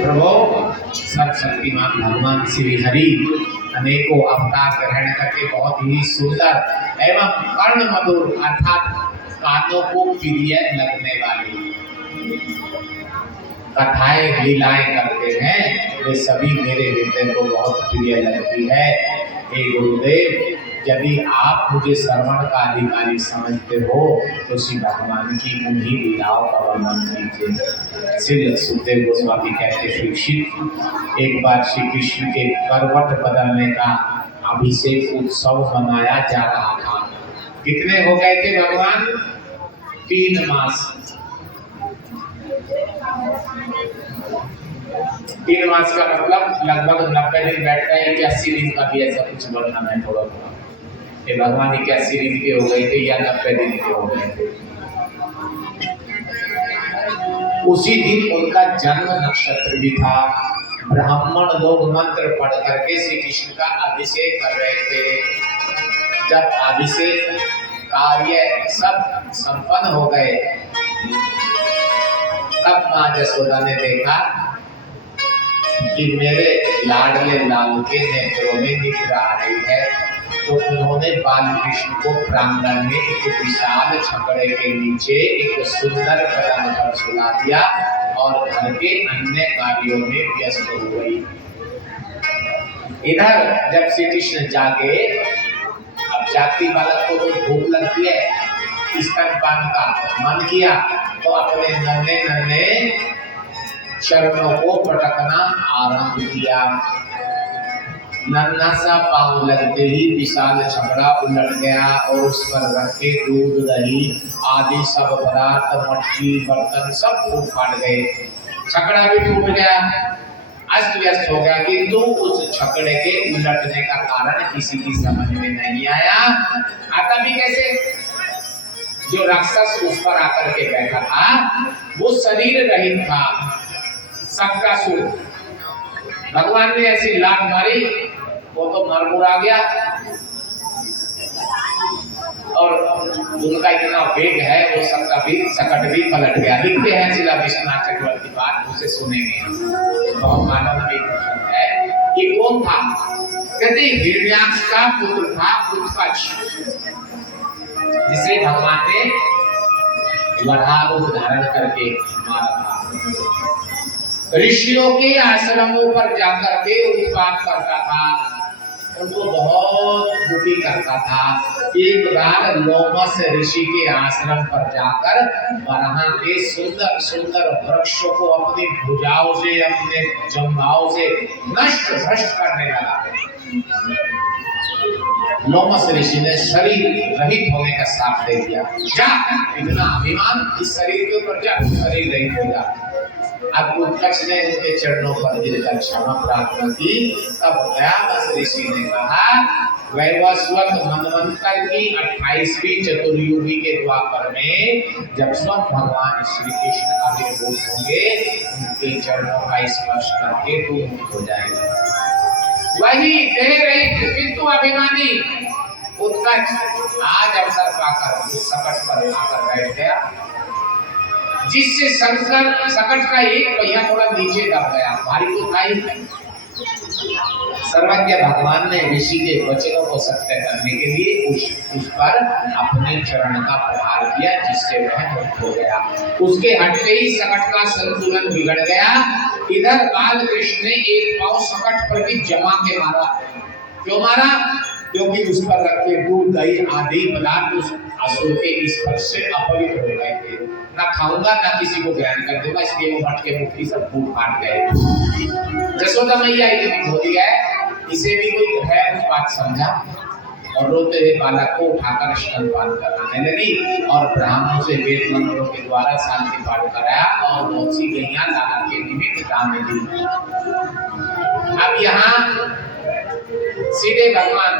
प्रभु सर्वशक्तिमान भगवान श्री हरि अनेकों अवतार ग्रहण करके बहुत ही सुंदर एवं कर्ण मधुर अर्थात कानों को प्रिय लगने वाली कथाएं लीलाएं करते हैं, वे सभी मेरे हृदय को बहुत प्रिय लगती है। हे गुरुदेव, यदि आप मुझे श्रवण का अधिकारी समझते हो तो श्री भगवान की उन्हीं लीलाओं का वर्णन कीजिए। श्री सुखदेव गोस्वामी कहते शिक्षित एक बार श्री कृष्ण के करवट बदलने का अभिषेक उत्सव मनाया जा रहा था। कितने हो गए थे भगवान? 3 मास। 3 मास का मतलब लगभग 90 दिन बैठता है, 81 दिन का भी ऐसा कुछ वर्णन है थोड़ा थोड़ा। ये भगवान 81 दिन के हो गए थे या 90 दिन के हो गए थे। उसी दिन उनका जन्म नक्षत्र भी था। ब्राह्मण लोग मंत्र पढ़ करके श्री कृष्ण का अभिषेक कर रहे थे। जब अभिषेक कार्य सब संपन्न हो गए तब मां जसोदा ने देखा कि मेरे लाडले लाल के नेत्रों में निद्रा आ रही है, तो उन्होंने बाल कृष्ण को प्रांगण में एक विशाल छकड़े के नीचे एक सुंदर पलंग पर सुला दिया और घर के अन्य कार्यों में व्यस्त हो गई। इधर जब श्री कृष्ण जागे, अब जागती बालक को तो भूख लगती है, स्तनपान का मन किया तो अपने नन्हे नन्हे चरणों को पटकना आरंभ किया। नन्हा सा पांव लगते ही विशाल छकड़ा उलट गया और उस पर रखे दूध दही आदि सब पदार्थ मटकी बर्तन सब फूट फाट गए। छकड़ा भी टूट गया, अस्त व्यस्त हो गया, किंतु उस छकड़े के उलटने का कारण किसी की समझ में नहीं आया। आता भी कैसे? जो राक्षस उस पर आकर के बैठा था वो शरीर रहित था, सबका सुर। भगवान ने ऐसी लात मारी, वो तो मरमुरा गया और उनका इतना वेग है वो सबका भी सकट भी पलट गया। लिखते हैं शिला विश्वनाथ चक्रवर्ती की बात, उसे सुनेंगे, बहुत आनंद में प्रसन्न है। ये कौन था? कहते हिरण्याक्ष का पुत्र था उत्कच, जिसे भगवान ने वराह रूप धारण करके मारा था। ऋषियों के आश्रमों पर जाकर के उत्पात करता था, उनको बहुत दुखी करता था। एक बार लोमस ऋषि के आश्रम पर जाकर वराह के सुंदर सुंदर वृक्षों को अपनी भुजाओं से अपने जंघाओं से नष्ट भ्रष्ट करने लगा। लोमस ऋषि ने शरीर रहित होने का श्राप दे दिया। जा, इतना अभिमान इस शरीर के ऊपर, जा शरीर रहित हो जा। अब उत्कच ने उनके चरणों पर गिरकर क्षमा प्रार्थना की। तब दयावश ऋषि ने कहा, वैवस्वत मनवंतर की 28वीं चतुर्युगी के द्वापर में जब स्वयं भगवान श्री कृष्ण आविर्भूत होंगे, उनके चरणों का स्पर्श करके तू मुक्त हो जाएगा। वही देह रहित किंतु अभिमानी उत्कच आज अवसर पाकर उस सकट पर आकर बैठ गया, जिससे सकट का एक पहिया थोड़ा नीचे दब गया। भारी तो था ही। सर्वज्ञ भगवान ने ऋषि के वचनों को सत्य करने के लिए उस पर अपने चरण का प्रहार किया, जिससे वह मुक्त हो गया। उसके हटते ही सकट का संतुलन बिगड़ गया। इधर बाल कृष्ण ने एक पांव सकट पर भी जमा के मारा। क्यों मारा? क्योंकि उस पर रखे दूध दही आदि पदार्थ उस असुर के स्पर्श से अपवित्र हो गए थे। ना खाऊंगा ना किसी को ग्रहण कर दूंगा, इसलिए वो मटके मुट्ठी सब फूट फाट गए। जसोदा मैया इतनी धोती है, इसे भी कोई है बात समझा और रोते हुए बालक को उठाकर स्तनपान कराने लगी और ब्राह्मणों से वेद मंत्रों के द्वारा शांति पाठ कराया और बहुत सी गैया लाला के निमित्त दान दी। अब यहाँ सीधे भगवान